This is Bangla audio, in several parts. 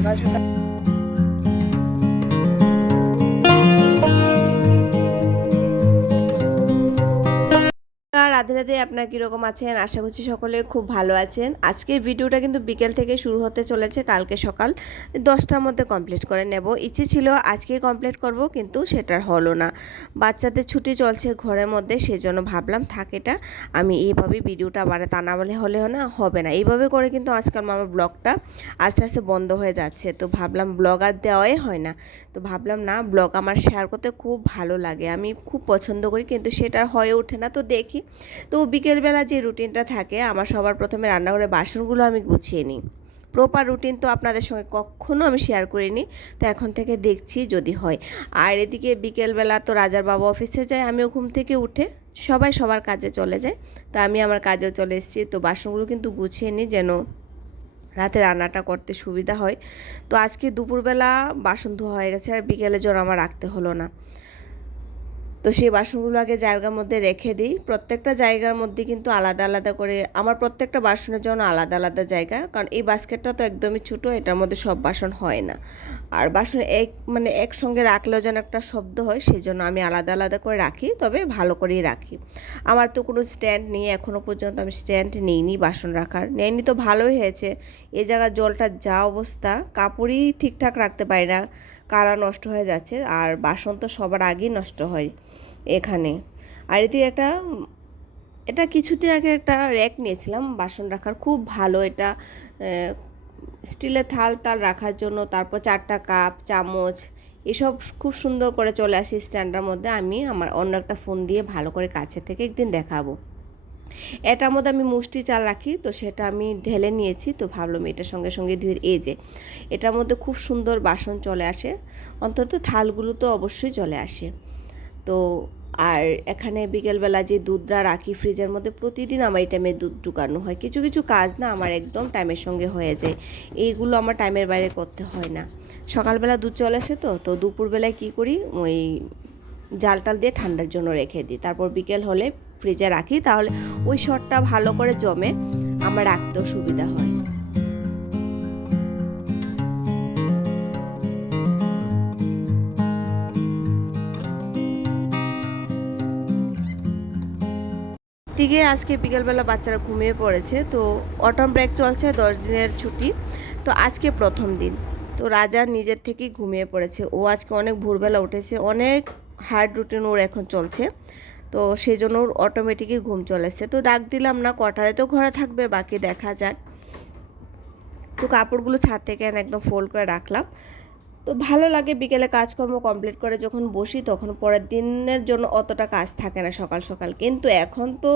সকাল সকাল রাধে রাধে। আপনারা কীরকম আছেন? আশা করছি সকলে খুব ভালো আছেন। আজকের ভিডিওটা কিন্তু বিকেল থেকে শুরু হতে চলেছে। কালকে সকাল 10টার মধ্যে কমপ্লিট করে নেব। ইচ্ছে ছিল আজকে কমপ্লিট করব, কিন্তু সেটার হলো না। বাচ্চাদের ছুটি চলছে ঘরের মধ্যে, সেজন্য ভাবলাম থাক, এটা আমি এইভাবে ভিডিওটা বানাই, তা না বলে হলে না হবে না। এইভাবে করে কিন্তু আজকাল আমার ব্লগটা আস্তে আস্তে বন্ধ হয়ে যাচ্ছে। তো ভাবলাম ব্লগ আর দেওয়াই হয় না। তো ভাবলাম না, ব্লগ আমার শেয়ার করতে খুব ভালো লাগে, আমি খুব পছন্দ করি, কিন্তু সেটা হয়ে ওঠে না। তো দেখি, তো বিকেলবেলা যে রুটিনটা থাকে আমার, সবার প্রথমে রান্নাঘরে বাসনগুলো আমি গুছিয়ে নিই। প্রপার রুটিন তো আপনাদের সঙ্গে কখনো আমি শেয়ার করিনি, তো এখন থেকে দেখছি যদি হয়। আর এদিকে বিকেলবেলা তো রাজার বাবা অফিসে যায়, আমিও ঘুম থেকে উঠে সবাই সবার কাজে চলে যায়, তো আমি আমার কাজেও চলে এসেছি। তো বাসনগুলো কিন্তু গুছিয়ে নিই, যেন রাতে রান্নাটা করতে সুবিধা হয়। তো আজকে দুপুরবেলা বাসন ধোয়া হয়ে গেছে, আর বিকেলের জন্য আমার রাখতে হলো না। তো সেই বাসনগুলো আগে জায়গার মধ্যে রেখে দিই। প্রত্যেকটা জায়গার মধ্যে কিন্তু আলাদা আলাদা করে, আমার প্রত্যেকটা বাসনের জন্য আলাদা আলাদা জায়গা, কারণ এই বাস্কেটটা তো একদমই ছোটো, এটার মধ্যে সব বাসন হয় না। আর বাসন একসঙ্গে রাখলেও যেন একটা শব্দ হয়, সেই জন্য আমি আলাদা আলাদা করে রাখি, তবে ভালো করেই রাখি। আমার তো কোনো স্ট্যান্ড নেই, এখনও পর্যন্ত আমি স্ট্যান্ড নিইনি বাসন রাখার। নেয়নি তো ভালোই হয়েছে। এই জায়গার জলটা যা অবস্থা, কাপড়ই ঠিকঠাক রাখতে পারি না, কালা নষ্ট হয়ে যাচ্ছে। আর বাসন তো সবার আগেই নষ্ট হয় এখানে। আর এদিকে এটা কিছুদিন আগে একটা র্যাক নিয়েছিলাম বাসন রাখার, খুব ভালো এটা। স্টিলের থাল টাল রাখার জন্য, তারপর 4টা কাপ চামচ এসব খুব সুন্দর করে চলে আসে স্ট্যান্ডের মধ্যে। আমি আমার অন্য একটা ফোন দিয়ে ভালো করে কাছে থেকে একদিন দেখাবো। এটার মধ্যে আমি মুষ্টি চাল রাখি, তো সেটা আমি ঢেলে নিয়েছি। তো ভাবলাম এটার সঙ্গে সঙ্গে ধুয়ে, এই যে এটার মধ্যে খুব সুন্দর বাসন চলে আসে, অন্তত থালগুলো তো অবশ্যই চলে আসে। তো আর এখানে বিকেলবেলা যে দুধটা রাখি ফ্রিজের মধ্যে, প্রতিদিন আমার এই টাইমে দুধ ঢুকানো হয়। কিছু কিছু কাজ না আমার একদম টাইমের সঙ্গে হয়ে যায়, এইগুলো আমার টাইমের বাইরে করতে হয় না। সকালবেলা দুধ চলে আসে, তো দুপুরবেলায় কী করি, ওই জাল টাল দিয়ে ঠান্ডার জন্য রেখে দিই। তারপর বিকেল হলে ফ্রিজে রাখি, তাহলে ওই শটটা ভালো করে জমে, আমার রাখতেও সুবিধা হয়। দিকে আজকে বিকেলবেলা বাচ্চারা ঘুমিয়ে পড়েছে। তো অটম ব্রেক চলছে, 10 দিনের ছুটি, তো আজকে প্রথম দিন। তো রাজা নিজের থেকেই ঘুমিয়ে পড়েছে, ও আজকে অনেক ভোরবেলা উঠেছে, অনেক হার্ড রুটিন ওর এখন চলছে, তো সেই জন্য ওর অটোমেটিকই ঘুম চলেছে। তো ডাক দিলাম না, কটারে তো ঘরে থাকবে, বাকি দেখা যাক। তো কাপড়গুলো ছাদ থেকে একদম ফোল্ড করে রাখলাম। তো ভালো লাগে বিকেলে কাজকর্ম কমপ্লিট করে যখন বসি, তখন পরের দিনের জন্য অতটা কাজ থাকে না সকাল সকাল। কিন্তু এখন তো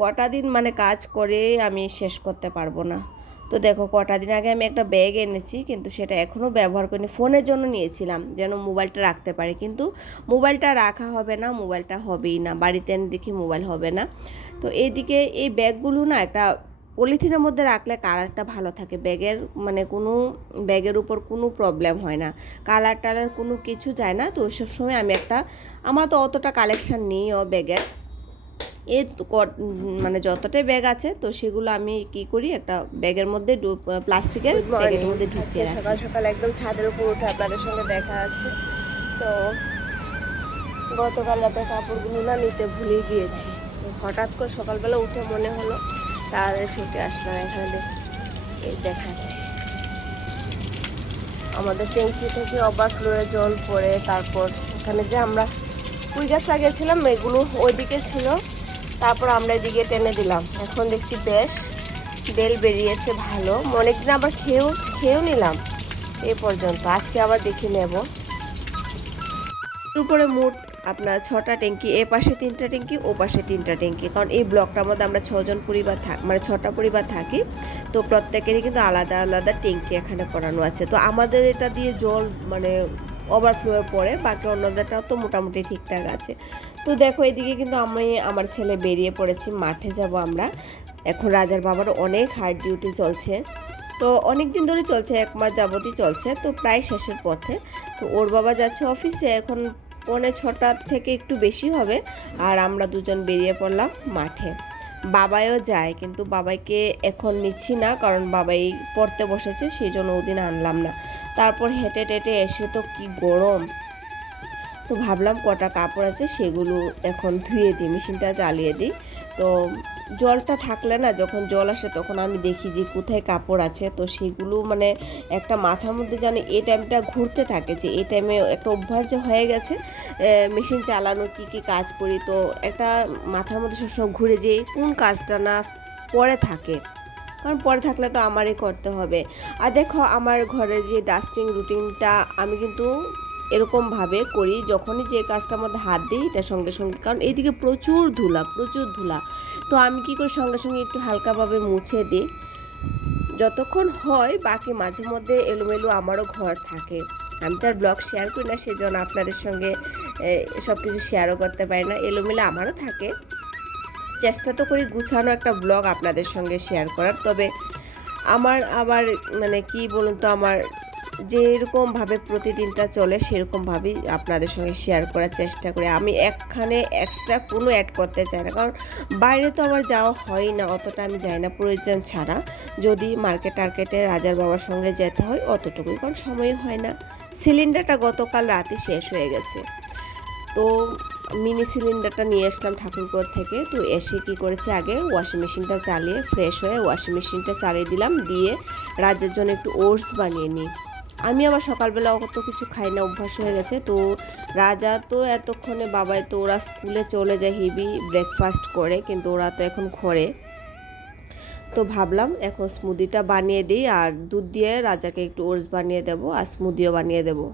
কটা দিন কাজ করে আমি শেষ করতে পারবো না। তো দেখো, কটা দিন আগে আমি একটা ব্যাগ এনেছি, কিন্তু সেটা এখনও ব্যবহার করিনি। ফোনের জন্য নিয়েছিলাম, যেন মোবাইলটা রাখতে পারি, কিন্তু মোবাইলটা রাখা হবে না, মোবাইলটা হবেই না, বাড়িতে এনে দেখি মোবাইল হবে না। তো এইদিকে এই ব্যাগগুলো না একটা পলিথিনের মধ্যে রাখলে কালারটা ভালো থাকে ব্যাগের, কোনো ব্যাগের উপর কোনো প্রবলেম হয় না, কালার টালার কোনো কিছু যায় না। তো ওইসব সময় আমি আমার তো অতটা কালেকশান নেই ও ব্যাগের, এ যতটাই ব্যাগ আছে, তো সেগুলো আমি কি করি, একটা ব্যাগের মধ্যে প্লাস্টিকের ব্যাগের মধ্যে ঢুকিয়ে রাখি। সকাল সকাল একদম ছাদের উপর উঠে আপনাদের সঙ্গে দেখা আছে। তো গতকাল রাতে কাপড়গুলো না নিতে ভুলে গিয়েছি, তো হঠাৎ করে সকালবেলা উঠে মনে হলো, তাহলে ছুটে আসলাম। এখানে এই দেখাচ্ছি, আমাদের ট্যাঙ্কি থেকে ওভারফ্লোরে জল পড়ে, তারপর এখানে যে আমরা কুই গাছ লাগিয়েছিলাম এগুলো ওইদিকে ছিল, তারপর আমরা এদিকে টেনে দিলাম। এখন দেখছি বেশ বেল বেরিয়েছে ভালো, অনেকদিন আবার খেয়েও নিলাম এই পর্যন্ত, আজকে আবার দেখে নেব। উপরে মোট আপনার 6টা ট্যাঙ্কি, এ পাশে 3টা ট্যাঙ্কি, ও পাশে 3টা ট্যাঙ্কি, কারণ এই ব্লকটার মধ্যে আমরা 6জন পরিবার 6টা পরিবার থাকি। তো প্রত্যেকেরই কিন্তু আলাদা আলাদা ট্যাঙ্কি এখানে করানো আছে। তো আমাদের এটা দিয়ে জল ওভারফ্লোয়ে পড়ে, বাকি অন্যদেরটাও তো মোটামুটি ঠিকঠাক আছে। তো দেখো, এদিকে কিন্তু আমি আমার ছেলে বেরিয়ে পড়েছি, মাঠে যাব আমরা। এখন রাজার বাবার অনেক হার্ড ডিউটি চলছে, তো অনেক দিন ধরে চলছে, 1 মাস যাবতই চলছে, তো প্রায় শেষের পথে। তো ওর বাবা যাচ্ছে অফিসে, এখন 5:45 থেকে একটু বেশি হবে, আর আমরা দুজন বেরিয়ে পড়লাম মাঠে। বাবাইও যায়, কিন্তু বাবাইকে এখন নিচ্ছি না, কারণ বাবাই পড়তে বসেছে, সেই জন্য ওদিন আনলাম না। তারপর হেঁটে টেটে এসে তো কি গরম, তো ভাবলাম কটা কাপড় আছে সেগুলো এখন ধুয়ে দিই, মেশিনটা চালিয়ে দিই। তো জলটা থাকলে না, যখন জল আসে তখন আমি দেখি যে কোথায় কাপড় আছে, তো সেগুলো মানে একটা মাথার মধ্যে জানি এই টাইমটা ঘুরতে থাকে, যে এই টাইমে একটা অভ্যাস যে হয়ে গেছে মেশিন চালানো, কি কাজ করি, তো একটা মাথার মধ্যে সবসময় ঘুরে যে কোন কাজটা না পড়ে থাকে, কারণ পরে থাকলে তো আমারই করতে হবে। আর দেখো আমার ঘরের যে ডাস্টিং রুটিনটা আমি কিন্তু এরকমভাবে করি, যখনই যে কাজটার মধ্যে হাত দিই এটা সঙ্গে সঙ্গে, কারণ এইদিকে প্রচুর ধুলা, তো আমি কী করি সঙ্গে সঙ্গে একটু হালকাভাবে মুছে দিই যতক্ষণ হয়। বাকি মাঝে মধ্যে এলোমেলো আমারও ঘর থাকে, আমি তো আর ব্লগ শেয়ার করি না, সেজন্য আপনাদের সঙ্গে সব কিছু শেয়ারও করতে পারি না, এলোমেলো আমারও থাকে। চেষ্টা তো করি গুছানো একটা ব্লগ আপনাদের সঙ্গে শেয়ার করার, তবে আমার আবার মানে কি বলুন তো, আমার যেরকমভাবে প্রতিদিনটা চলে সেরকমভাবেই আপনাদের সঙ্গে শেয়ার করার চেষ্টা করি। আমি একখানে এক্সট্রা কোনো অ্যাড করতে চাই না, কারণ বাইরে তো আমার যাওয়া হয় না, অতটা আমি যাই না প্রয়োজন ছাড়া। যদি মার্কেটে রাজার বাবার সঙ্গে যেতে হয় অতটুকুই, কারণ সময় হয় না। সিলিন্ডারটা গতকাল রাতে শেষ হয়ে গেছে, তো মিনি সিলিন্ডারটা নিয়ে আসলাম ঠাকুরপুর থেকে। তো এসে কি করেছে, আগে ওয়াশিং মেশিনটা চালিয়ে ফ্রেশ হয়ে ওয়াশিং মেশিনটা চালিয়ে দিলাম, দিয়ে রাজের জন্য একটু ওটস বানিয়ে নিই। আমি আবার সকালবেলা অত কিছু খাই না, অভ্যাস হয়ে গেছে। তো রাজা তো এতক্ষণে বাবাই তো ওরা স্কুলে চলে যায়, হেভি ব্রেকফাস্ট করে, কিন্তু ওরা তো এখন ঘরে। তো ভাবলাম এখন স্মুদিটা বানিয়ে দিই, আর দুধ দিয়ে রাজাকে একটু ওটস বানিয়ে দেবো, আর স্মুদিও বানিয়ে দেবো।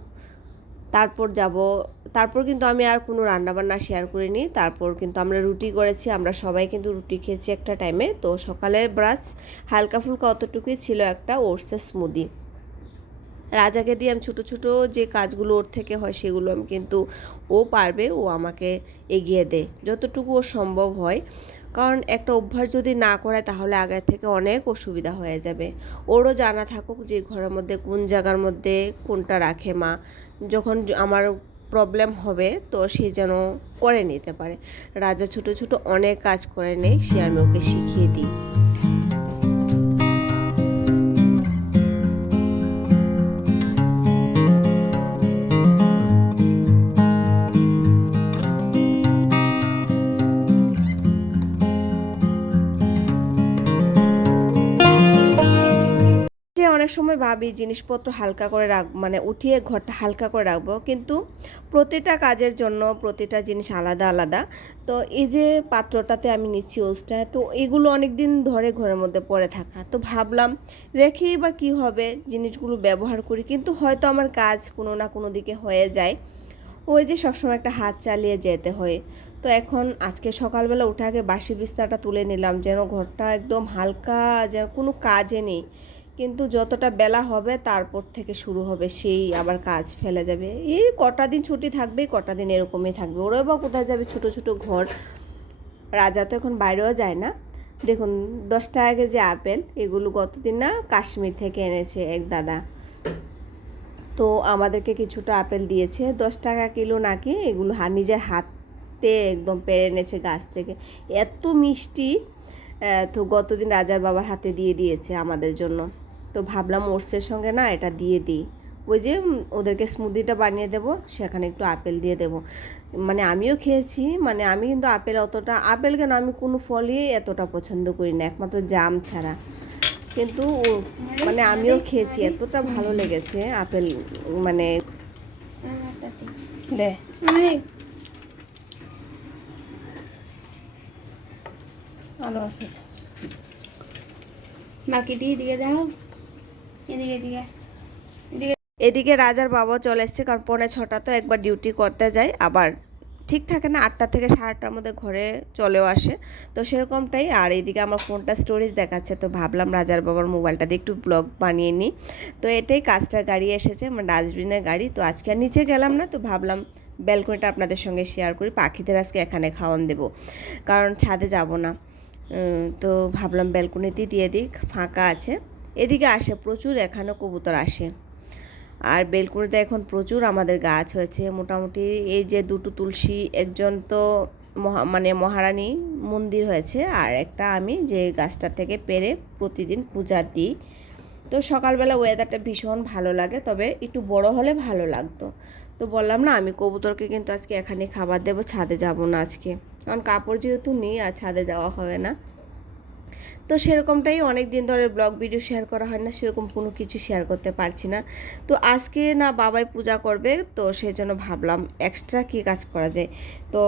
তারপর কিন্তু আমি আর কোনো রান্নাবান্না শেয়ার করিনি। তারপর কিন্তু আমরা রুটি করেছি, আমরা সবাই কিন্তু রুটি খেয়েছি একটা টাইমে। তো সকালের ব্রাশ হালকা ফুলকা অতটুকুই ছিল, একটা ওটসের স্মুদি। রাজাকে দিয়ে আমি ছোটো ছোটো যে কাজগুলো ওর থেকে হয় সেগুলো আমি কিন্তু ও পারবে, ও আমাকে এগিয়ে দেয় যতটুকু ও সম্ভব হয়, কারণ একটা অভ্যাস যদি না করে তাহলে আগের থেকে অনেক অসুবিধা হয়ে যাবে। ওরও জানা থাকুক যে ঘরের মধ্যে কোন জায়গার মধ্যে কোনটা রাখে মা, যখন আমার প্রবলেম হবে তো সে যেন করে নিতে পারে। রাজা ছোটো ছোটো অনেক কাজ করে নেই, সে আমি ওকে শিখিয়ে দিই। অনেক সময় ভাবি জিনিসপত্র হালকা করে মানে উঠিয়ে ঘরটা হালকা করে রাখবো, কিন্তু প্রতিটা কাজের জন্য প্রতিটা জিনিস আলাদা আলাদা। তো এই যে পাত্রটাতে আমি নিচ্ছি ওসটা, তো এগুলো অনেক দিন ধরে ঘরের মধ্যে পড়ে থাকা, তো ভাবলাম রেখেই বা কী হবে, জিনিসগুলো ব্যবহার করি, কিন্তু হয়তো আমার কাজ কোনো না কোনো দিকে হয়ে যায়, ওই যে সবসময় একটা হাত চালিয়ে যেতে হয়। তো এখন আজকে সকালবেলা উঠে আগে বাসি বিস্তারটা তুলে নিলাম, যেন ঘরটা একদম হালকা, যেন কোনো কাজে নেই। কিন্তু যতটা বেলা হবে তারপর থেকে শুরু হবে সেই আবার কাজ ফেলে যাবে। এই কটা দিন ছুটি থাকবে, কটা দিন এরকমই থাকবে, ওরাও বা কোথায় যাবে, ছোট ছোট ঘর। রাজা তো এখন বাইরেও যায় না। দেখুন 10 টাকা কেজি আপেল, এগুলো গতদিন না কাশ্মীর থেকে এনেছে এক দাদা, তো আমাদেরকে কিছুটা আপেল দিয়েছে, 10 টাকা কিলো নাকি, এগুলো নিজের হাতে একদম পেড়ে এনেছে গাছ থেকে, এত মিষ্টি। তো গতদিন রাজার বাবার হাতে দিয়ে দিয়েছে আমাদের জন্য। তো ভাবলাম ওটসের সঙ্গে না এটা দিয়ে দিই, ওই যে ওদেরকে স্মুদিটা বানিয়ে দেবো, সেখানে একটু আপেল দিয়ে দেবো। মানে আমিও খেয়েছি, মানে আমি কিন্তু আপেল কেন, আমি কোনো ফলই এতটা পছন্দ করি না একমাত্র জাম ছাড়া, কিন্তু মানে আমিও খেয়েছি, এতটা ভালো লেগেছে আপেল, মানে দে ভালো আছে। বাকিটি দিয়ে দাও, এদিকে রাজার বাবা চলে এসছে, কারণ 5:45 তো একবার ডিউটি করতে যায়, আবার ঠিক থাকে না 8টা থেকে 8:30টার মধ্যে ঘরে চলেও আসে, তো সেরকমটাই। আর এইদিকে আমার ফোনটা স্টোরেজ দেখাচ্ছে, তো ভাবলাম রাজার বাবার মোবাইলটা দিয়ে একটু ব্লগ বানিয়ে নিই। তো এটাই কাজটার গাড়ি এসেছে, আমার ডাস্টবিনের গাড়ি। তো আজকে আর নিচে গেলাম না, তো ভাবলাম ব্যালকনিটা আপনাদের সঙ্গে শেয়ার করি, পাখিদের আজকে এখানে খাওয়ান দেবো, কারণ ছাদে যাব না। তো ভাবলাম ব্যালকনিতেই দিয়ে দিই, ফাঁকা আছে। এদিকে আসে প্রচুর, এখানে কবুতর আসে। আর বেলকুনিতে এখন প্রচুর আমাদের গাছ হয়েছে, মোটামুটি এই যে 2টো তুলসী, একজন তো মানে মহারানী মন্দির হয়েছে, আর একটা আমি যে গাছটা থেকে পেরে প্রতিদিন পূজা দিই। তো সকালবেলা ওয়েদারটা ভীষণ ভালো লাগে, তবে একটু বড় হলে ভালো লাগতো। তো বললাম না, আমি কবুতরকে কিন্তু আজকে এখানে খাবার দেবো, ছাদে যাব না আজকে, কারণ কাপড় যেহেতু নেই আর ছাদে যাওয়া হবে না। তো সেরকমটাই অনেক দিন ধরে ব্লগ ভিডিও শেয়ার করা হয় না, সেরকম কোনো কিছু শেয়ার করতে পারছি না। তো আজকে না বাবাই পূজা করবে, তো সেই জন্য ভাবলাম এক্সট্রা কী কাজ করা যায়। তো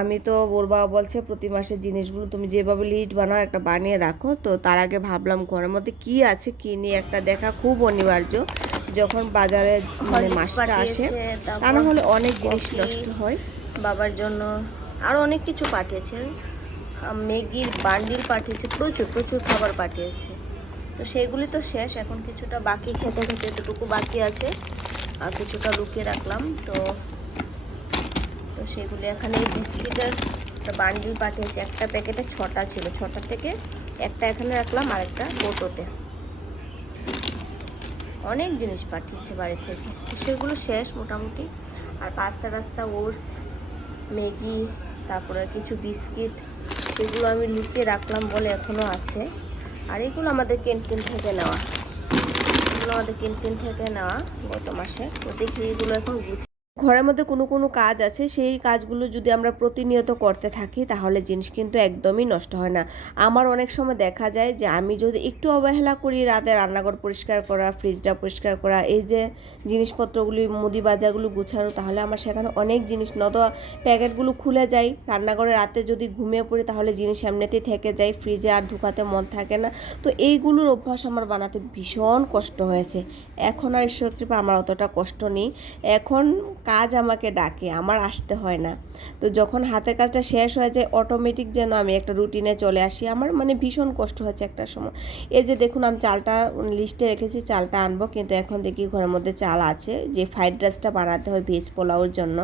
আমি তো ওর বাবা বলছে প্রতি মাসে জিনিসগুলো তুমি যেভাবে লিস্ট বানাও একটা বানিয়ে রাখো। তো তার আগে ভাবলাম ঘরের মধ্যে কি আছে কি নিয়ে একটা দেখা খুব অনিবার্য, যখন বাজারে মানে মাসটা আসে, তা না হলে অনেক জিনিস নষ্ট হয়। বাবার জন্য আরও অনেক কিছু পাঠিয়েছে, ম্যাগির বান্ডিল পাঠিয়েছে, প্রচুর প্রচুর খাবার পাঠিয়েছে। তো সেইগুলি তো শেষ, এখন কিছুটা বাকি, খেতে খেতে এতটুকু বাকি আছে, আর কিছুটা লুকিয়ে রাখলাম। তো তো সেগুলি এখানে বিস্কিটের একটা বান্ডিল পাঠিয়েছে, একটা প্যাকেটে 6টা ছিল, 6টা থেকে একটা এখানে রাখলাম আর একটা কোটোতে। অনেক জিনিস পাঠিয়েছে বাড়ি থেকে, তো সেগুলো শেষ মোটামুটি। আর পাস্তা টাস্তা, ওটস, ম্যাগি, তারপরে কিছু বিস্কিট, সেগুলো আমি লুকিয়ে রাখলাম বলে এখনও আছে। আর এগুলো আমাদের ক্যান্টিন থেকে নেওয়া, গত মাসে। তো দেখি এগুলো এখন ঘরের মধ্যে কোনো কোনো কাজ আছে, সেই কাজগুলো যদি আমরা প্রতিনিয়ত করতে থাকি তাহলে জিনিস কিন্তু একদমই নষ্ট হয় না। আমার অনেক সময় দেখা যায় যে আমি যদি একটু অবহেলা করি, রাতে রান্নাঘর পরিষ্কার করা, ফ্রিজটা পরিষ্কার করা, এই যে জিনিসপত্রগুলি মুদি বাজারগুলো গুছানো, তাহলে আমার সেখানে অনেক জিনিস প্যাকেটগুলো খুলে যায়। রান্নাঘরে রাতে যদি ঘুমিয়ে পড়ি তাহলে জিনিস এমনিতেই থেকে যায়, ফ্রিজে আর ঢুকাতে মন থাকে না। তো এইগুলোর অভ্যাস আমার বানাতে ভীষণ কষ্ট হয়েছে। এখন আর ঈশ্বর কৃপা আমার অতটা কষ্ট নেই, এখন কাজ আমাকে ডাকে, আমার আসতে হয় না। তো যখন হাতের কাজটা শেষ হয়ে যায় অটোমেটিক যেন আমি একটা রুটিনে চলে আসি। আমার মানে ভীষণ কষ্ট হচ্ছে একটা সময়। এই যে দেখুন, আমি চালটা লিস্টে রেখেছি, চালটা আনবো, কিন্তু এখন দেখি ঘরের মধ্যে চাল আছে, যে ফ্রাইড রাইসটা বানাতে হয় ভেজ পোলাওর জন্য।